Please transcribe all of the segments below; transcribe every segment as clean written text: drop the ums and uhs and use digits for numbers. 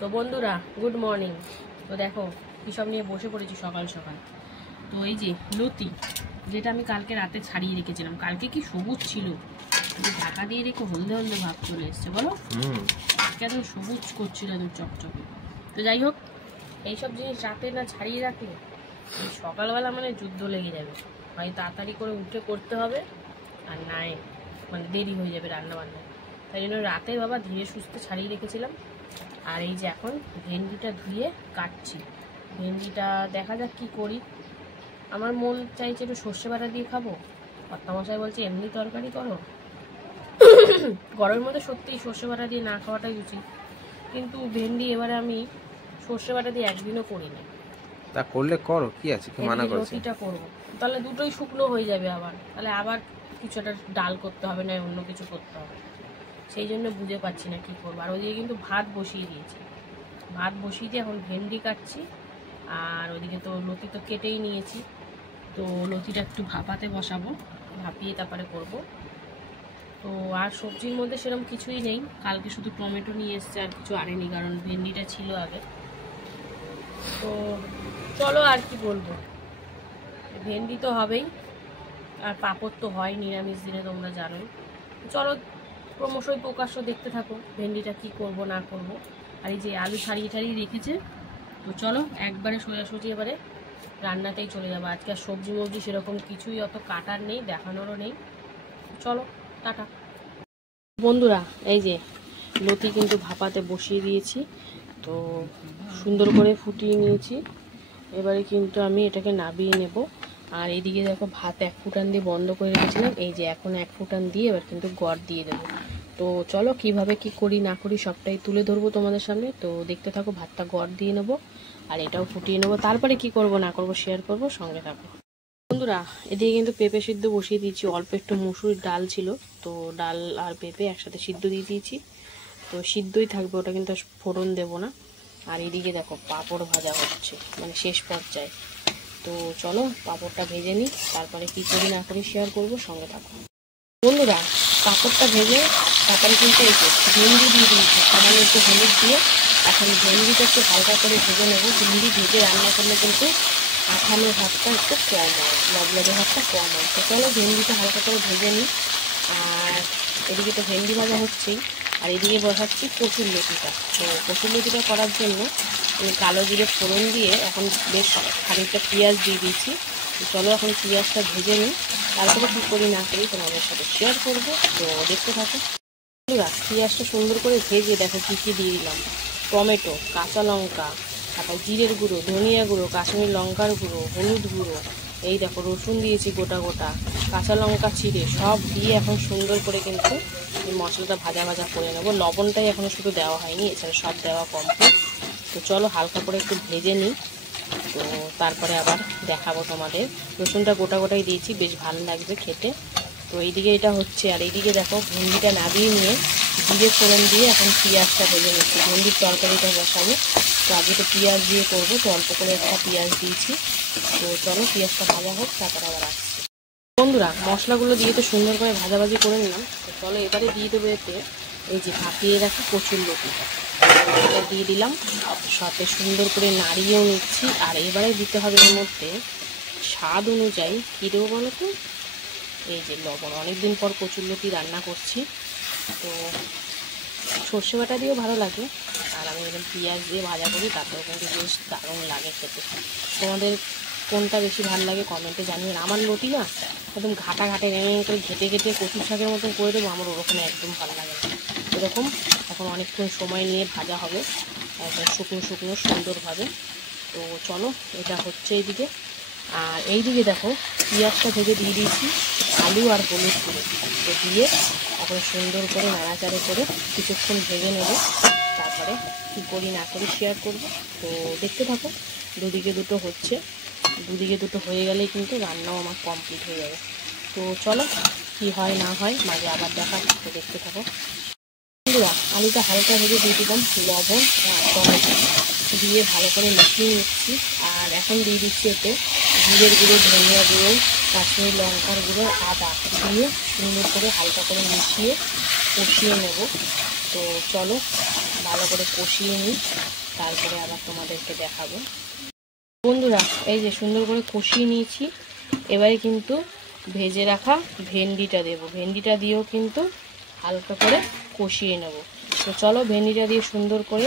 তো বন্ধুরা good morning. তো দেখো কী সব নিয়ে বসে পড়েছি সকাল সকাল। তো এই যে লতি, যেটা আমি কালকে রাতে ছাড়িয়ে রেখেছিলাম। কালকে কি সবুজ ছিল, ঢাকা দিয়ে রেখে হলদে হলদে ভাব চলে এসছে বলো। একদম সবুজ করছিল, একদম চকচকে। তো যাই হোক, এইসব জিনিস রাতে না ছাড়িয়ে রাখলে সকালবেলা মানে যুদ্ধ লেগে যাবে। হয় তাড়াতাড়ি করে উঠে করতে হবে, আর নাই মানে দেরি হয়ে যাবে রান্না বান্না। তাই জন্য রাতে বাবা ধীরে সুস্থে ছাড়িয়ে রেখেছিলাম। আর এই যে এখন ভেন্ডিটা ধুয়ে কাটছি। ভেন্ডিটা দেখা যাক কি করি। আমার মন চাইছে একটু সর্ষে বাটা দিয়ে খাবো। কর্তামশাই বলছে এমনি তরকারি করো। গরমের মধ্যে সত্যিই সর্ষে বাটা দিয়ে না খাওয়াটাই উচিত, কিন্তু ভেন্ডি এবারে আমি সর্ষে বাটা দিয়ে একদিনও করিনি। তা করলে করো, কি আছে, কি মানা করছে। রুটিটা করবো, তাহলে দুটোই শুকনো হয়ে যাবে। তাহলে আবার কিছু একটা ডাল করতে হবে, না অন্য কিছু করতে হবে। সেই জন্য বুঝে পাচ্ছি না কি করবো। আর ওইদিকে কিন্তু ভাত বসিয়ে দিয়েছি। ভাত বসিয়ে দিয়ে এখন ভেন্ডি কাটছি। আর ওইদিকে তো লতি তো কেটেই নিয়েছি। তো লতিটা একটু ভাপাতে বসাবো, ভাপিয়ে তারপরে করব। তো আর সবজির মধ্যে সেরকম কিছুই নেই। কালকে শুধু টমেটো নিয়ে এসছে, আর কিছু আনেনি, কারণ ভেন্ডিটা ছিল আগে। তো চলো আর কি বলবো, ভেন্ডি তো হবেই, আর পাঁপড় তো হয় নিরামিষ দিনে, তোমরা জানোই। চলো ক্রমশই প্রকাশ্য দেখতে থাকো ভেন্ডিটা কি করব না করব। আর এই যে আলু ছাড়িয়ে ছাড়িয়ে রেখেছে। তো চলো একবারে সোজাসুজি এবারে রান্নাতেই চলে যাবো। আজকে আর সবজি মবজি সেরকম কিছুই অত কাটার নেই, দেখানোরও নেই। চলো টাটা। বন্ধুরা এই যে লতি কিন্তু ভাপাতে বসিয়ে দিয়েছি। তো সুন্দর করে ফুটিয়ে নিয়েছি। এবারে কিন্তু আমি এটাকে নাবিয়ে নেব। আর এইদিকে দেখো ভাত 1 ফুটান দিয়ে বন্ধ করে রেখেছিলাম। এই যে এখন 1 ফুটান দিয়ে এবার কিন্তু গড় দিয়ে দেবো। তো চলো কিভাবে কি করি না করি সবটাই তুলে ধরবো তোমাদের সামনে। তো দেখতে থাকো, ভাতটা গড় দিয়ে নেবো আর এটাও ফুটিয়ে নেবো। তারপরে কি করব না করব শেয়ার করব, সঙ্গে থাকো বন্ধুরা। এদিকে কিন্তু পেঁপে সিদ্ধ বসিয়ে দিয়েছি। অল্প একটু মুসুরির ডাল ছিল, তো ডাল আর পেঁপে একসাথে সিদ্ধ দিয়ে দিয়েছি। তো সিদ্ধই থাকবে, ওটা কিন্তু ফোড়ন দেবো না। আর এদিকে দেখো পাঁপড় ভাজা হচ্ছে, মানে শেষ পর্যায়ে। তো চলো পাঁপড়টা ভেজে নিই, তারপরে কি করি না করি শেয়ার করব, সঙ্গে থাকো বন্ধুরা। পাঁপড়টা ভেজে তারপরে কিন্তু এই যে ভেন্ডি দিয়ে দিয়েছি, সামান্য একটু হলুদ দিয়ে। এখন ভেন্ডিটা একটু হালকা করে ভেজে নেবো। ভেন্ডি ভেজে রান্না করলে কিন্তু আঠালো ভাতটা একটু কম হয়, লবলবে ভাতটা কম হয়। তো চলো ভেন্ডিটা হালকা করে ভেজে নিই। আর এদিকে তো ভেন্ডি ভাজা হচ্ছেই, আর এদিকে বসাচ্ছি কচুর লতিটা। তো কচুর লতিটা করার জন্য আমি কালো জিরে ফোড়ন দিয়ে এখন বেশ খানিকটা পেঁয়াজ দিয়ে দিয়েছি। চলো এখন পেঁয়াজটা ভেজে নিই, তারপরে কী করি না করি তোমাদের সাথে শেয়ার করবো। তো দেখতে থাকো বন্ধুরা। পেঁয়াজটা সুন্দর করে ভেজে দেখো কী কী দিয়ে দিলাম। টমেটো, কাঁচা লঙ্কা, তারপর জিরের গুঁড়ো, ধনিয়া গুঁড়ো, কাশ্মীর লঙ্কার গুঁড়ো, হলুদ গুঁড়ো, এই দেখো রসুন দিয়েছি গোটা গোটা, কাঁচা লঙ্কা চিড়ে সব দিয়ে এখন সুন্দর করে কিন্তু এই মশলাটা ভাজা ভাজা করে নেবো। লবণটাই এখনও শুধু দেওয়া হয়নি, এছাড়া সব দেওয়া কমপ্লিট। তো চলো হালকা করে একটু ভেজে নিই, তো তারপরে আবার দেখাবো তোমাদের। রসুনটা গোটা গোটাই দিয়েছি, বেশ ভালো লাগবে খেতে। তো এইদিকে এটা হচ্ছে, আর এইদিকে দেখো ভেন্ডিটা নাবিয়ে নিয়ে জিরে ফোড়ন দিয়ে এখন পেঁয়াজটা ভেজে নিচ্ছি। ভেন্ডির তরকারিটা বসাবো, তো আগে তো পেঁয়াজ দিয়ে করবো, তো অল্প করে একটা পেঁয়াজ দিয়েছি। তো চলো পেঁয়াজটা ভাজা হোক, তারপরে আবার আসছি বন্ধুরা। মশলাগুলো দিয়ে তো সুন্দর করে ভাজাভাজি করে নিলাম। তো চলো এবারে দিয়ে দেবো এতে এই যে ভাপিয়ে রাখি কচুর লতিটা, এটা দিয়ে দিলাম। সাথে সুন্দর করে নাড়িয়েও নিচ্ছি। আর এবারে দিতে হবে এর মধ্যে স্বাদ অনুযায়ী কী দেবো বলো তো, এই যে লবণ। অনেকদিন পর কচুরলতি রান্না করছি, তো সর্ষে বাটা দিয়েও ভালো লাগে। আর আমি এরকম পেঁয়াজ দিয়ে ভাজা করি, তাতেও কিন্তু বেশ দারুণ লাগে খেতে। তোমাদের কোনটা বেশি ভালো লাগে কমেন্টে জানিয়ে। আমার লতি না একদম ঘাটা ঘাটে করে ঘেটে ঘেটে কচুর শাকের মতন করে দেবো, আমার ওরকম একদম ভালো লাগে না। এরকম এখন অনেকক্ষণ সময় নিয়ে ভাজা হবে, একদম শুকনো শুকনো সুন্দরভাবে। তো চলো এটা হচ্ছে এইদিকে। আর এইদিকে দেখো পেঁয়াজটা ভেজে দিয়ে দিয়েছি, আলু আর হলুদ গুঁড়ো তো দিয়ে এখন সুন্দর করে নাড়াচাড়া করে কিছুক্ষণ ভেজে নেব। তারপরে কী করি না করি শেয়ার করব। তো দেখতে থাকো, দুদিকে দুটো হচ্ছে, দুদিকে দুটো হয়ে গেলেই কিন্তু রান্নাও আমার কমপ্লিট হয়ে যাবে। তো চলো কি হয় না হয় মাঝে আবার দেখা, তো দেখতে থাকো বন্ধুরা। আলুটা হালকা ভেজে দিয়ে দিলাম লবণ আর টমেটো দিয়ে ভালো করে মিশিয়ে নিচ্ছি। আর এখন দিয়ে দিচ্ছি এতে জিরের গুঁড়ো, ধনিয়া গুঁড়ো, কাশ্মীর লঙ্কার গুঁড়ো, আদা দিয়ে সুন্দর করে হালকা করে মিশিয়ে কষিয়ে নেব। তো চলো ভালো করে কষিয়ে নিই, তারপরে আবার তোমাদেরকে দেখাবো। বন্ধুরা এই যে সুন্দর করে কষিয়ে নিয়েছি, এবারে কিন্তু ভেজে রাখা ভেন্ডিটা দেব। ভেন্ডিটা দিয়েও কিন্তু হালকা করে কষিয়ে নেব। তো চলো ভেন্ডিটা দিয়ে সুন্দর করে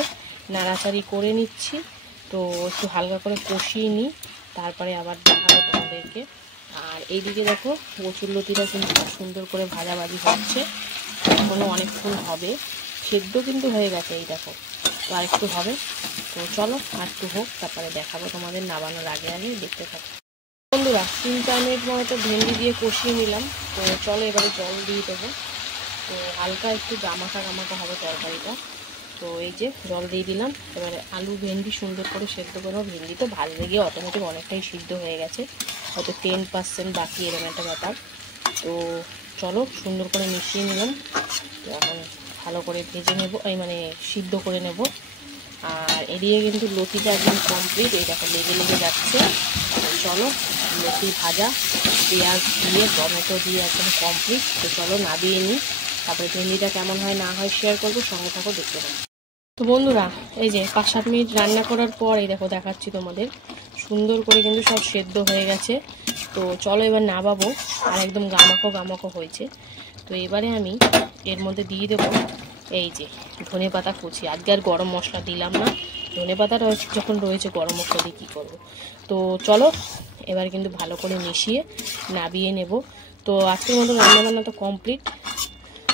নাড়াচাড়ি করে নিচ্ছি। তো একটু হালকা করে কষিয়ে নিই, তারপরে আবার দেখাবো তোমাদেরকে। আর এইদিকে দেখো কচুরলতিটা কিন্তু সুন্দর করে ভাজাভাজি হচ্ছে, এখনও অনেকক্ষণ হবে, সেদ্ধ কিন্তু হয়ে গেছে। এই দেখো, তো আর একটু হবে। তো চলো আর একটু হোক, তারপরে দেখাবো তোমাদের নামানোর আগে আগে। দেখতে থাকো বন্ধুরা, 3-4 মিনিট মতো ভেন্ডি দিয়ে কষিয়ে নিলাম। তো চলো এবারে জল দিয়ে দেবো। তো হালকা একটু গামাখা হবে তরকারিটা। তো এই যে জল দিয়ে দিলাম। এবারে আলু ভেন্ডি সুন্দর করে সেদ্ধ করবো। ভেন্ডি তো ভাজতে গিয়ে অটোমেটিক অনেকটাই সিদ্ধ হয়ে গেছে, হয়তো 10% বাকি, এরকম একটা ব্যাপার। তো চলো সুন্দর করে মিশিয়ে নিলাম। তো এখন ভালো করে ভেজে নেব, মানে সিদ্ধ করে নেব। আর এদিকে কিন্তু লতিটা একদম কমপ্লিট, এই দেখো লেগে লেগে যাচ্ছে। চলো লতি ভাজা পেঁয়াজ দিয়ে টমেটো দিয়ে একদম কমপ্লিট। তো চলো নামিয়ে নিই, তারপরে ভেন্ডিটা কেমন হয় না হয় শেয়ার করবো, সঙ্গে থাকো দেখতে পাবো। তো বন্ধুরা এই যে 5-7 মিনিট রান্না করার পর এই দেখো দেখাচ্ছি তোমাদের, সুন্দর করে কিন্তু সব সেদ্ধ হয়ে গেছে। তো চলো এবার নামাবো। আর একদম গামাখো হয়েছে। তো এবারে আমি এর মধ্যে দিয়ে দেবো এই যে ধনে পাতা কুচি। আজকে আর গরম মশলা দিলাম না, ধনে পাতা যখন রয়েছে গরম মশলা দিয়ে কী করবো। তো চলো এবার কিন্তু ভালো করে মিশিয়ে নামিয়ে নেব। তো আজকের মতো রান্নাবান্না তো কমপ্লিট।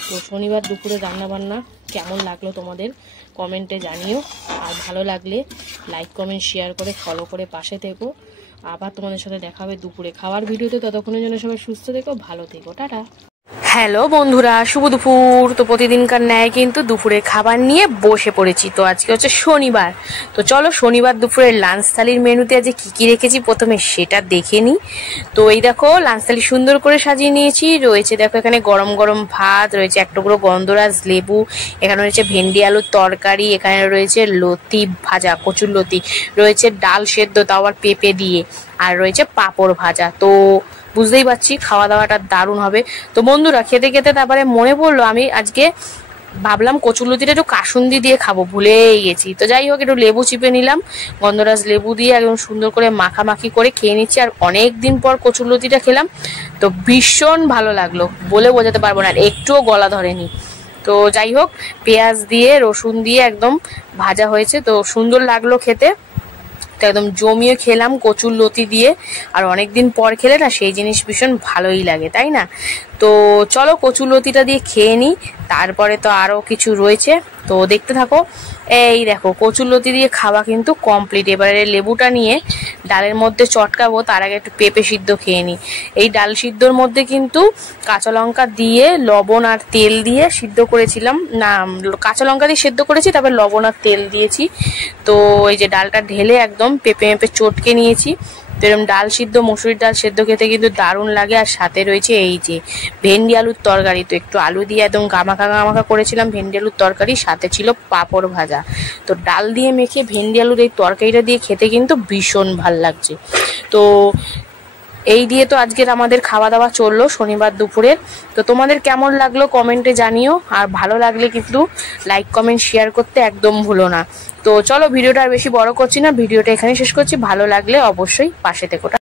তো শনিবার দুপুরে রান্নাবান্না কেমন লাগলো তোমাদের কমেন্টে জানিও। আর ভালো লাগলে লাইক কমেন্ট শেয়ার করে ফলো করে পাশে থেকো। আবার তোমাদের সাথে দেখা হবে দুপুরে খাওয়ার ভিডিওতে। ততক্ষণের জন্য সবাই সুস্থ থেকো, ভালো থেকো, টাটা। হ্যালো বন্ধুরা, শুভ দুপুর। তো প্রতিদিনকার ন্যায় কিন্তু দুপুরে খাবার নিয়ে বসে পড়েছি। তো আজকে হচ্ছে শনিবার। তো চলো শনিবার দুপুরের লাঞ্চ থালির মেনুতে আজকে কী রেখেছি প্রথমে সেটা দেখে নিই। তো এই দেখো লাঞ্চ থালি সুন্দর করে সাজিয়ে নিয়েছি। রয়েছে দেখো এখানে গরম গরম ভাত, রয়েছে এক টুকরো গন্ধরাজ লেবু, এখানে রয়েছে ভেন্ডি আলুর তরকারি, এখানে রয়েছে লতি ভাজা কচুর লতি, রয়েছে ডাল সেদ্ধ তাও আবার পেঁপে দিয়ে, আর রয়েছে পাঁপড় ভাজা। তো বুঝতেই পারছি খাওয়া দাওয়াটা দারুণ হবে। তো বন্ধুরা খেতে খেতে তারপরে মনে পড়লো আমি আজকে ভাবলাম কচুরলতিটা একটু কাসুন্দি দিয়ে খাবো, ভুলেই গেছি। তো যাই হোক একটু লেবু চিপে নিলাম, গন্ধরাজ লেবু দিয়ে একদম সুন্দর করে মাখামাখি করে খেয়ে নিচ্ছি। আর অনেক দিন পর কচুরলতিটা খেলাম, তো ভীষণ ভালো লাগলো, বলে বোঝাতে পারবো না, আর একটুও গলা ধরেনি। তো যাই হোক পেঁয়াজ দিয়ে রসুন দিয়ে একদম ভাজা হয়েছে, তো সুন্দর লাগলো খেতে। তো একদম জমিয়ে খেলাম কচুরলতি দিয়ে। আর অনেকদিন পর খেলে না সেই জিনিস ভীষণ ভালোই লাগে, তাই না? তো চলো কচুরলতিটা দিয়ে খেয়ে নিই, তারপরে তো আরও কিছু রয়েছে, তো দেখতে থাকো। এই দেখো কচুরলতি দিয়ে খাওয়া কিন্তু কমপ্লিট। এবারে লেবুটা নিয়ে ডালের মধ্যে চটকাবো, তার আগে একটু পেঁপে সিদ্ধ খেয়ে নিই। এই ডাল সিদ্ধর মধ্যে কিন্তু কাঁচা লঙ্কা দিয়ে লবণ আর তেল দিয়ে সিদ্ধ করেছিলাম, না কাঁচা লঙ্কা দিয়ে সিদ্ধ করেছি, তারপর লবণ আর তেল দিয়েছি। তো এই যে ডালটা ঢেলে একদম পেঁপে মেপে চটকে নিয়েছি। তো এরকম ডাল সিদ্ধ, মসুরির ডাল সেদ্ধ খেতে কিন্তু দারুণ লাগে। আর সাথে রয়েছে এই যে ভেন্ডি আলুর তরকারি। তো একটু আলু দিয়ে একদম গামাখা করেছিলাম ভেন্ডি আলুর তরকারি, সাথে ছিল পাঁপড় ভাজা। তো ডাল দিয়ে মেখে ভেন্ডি আলুর এই তরকারিটা দিয়ে খেতে কিন্তু ভীষণ ভাল লাগছে। তো এই দিয়ে তো আজকের আমাদের খাওয়া দাওয়া চললো শনিবার দুপুরের। তো তোমাদের কেমন লাগলো কমেন্টে জানিও। আর ভালো লাগলে কিন্তু লাইক কমেন্ট শেয়ার করতে একদম ভুলো না। তো চলো ভিডিওটা আর বেশি বড় করছি না, ভিডিওটা এখানে শেষ করছি। ভালো লাগলে অবশ্যই পাশে থেকো।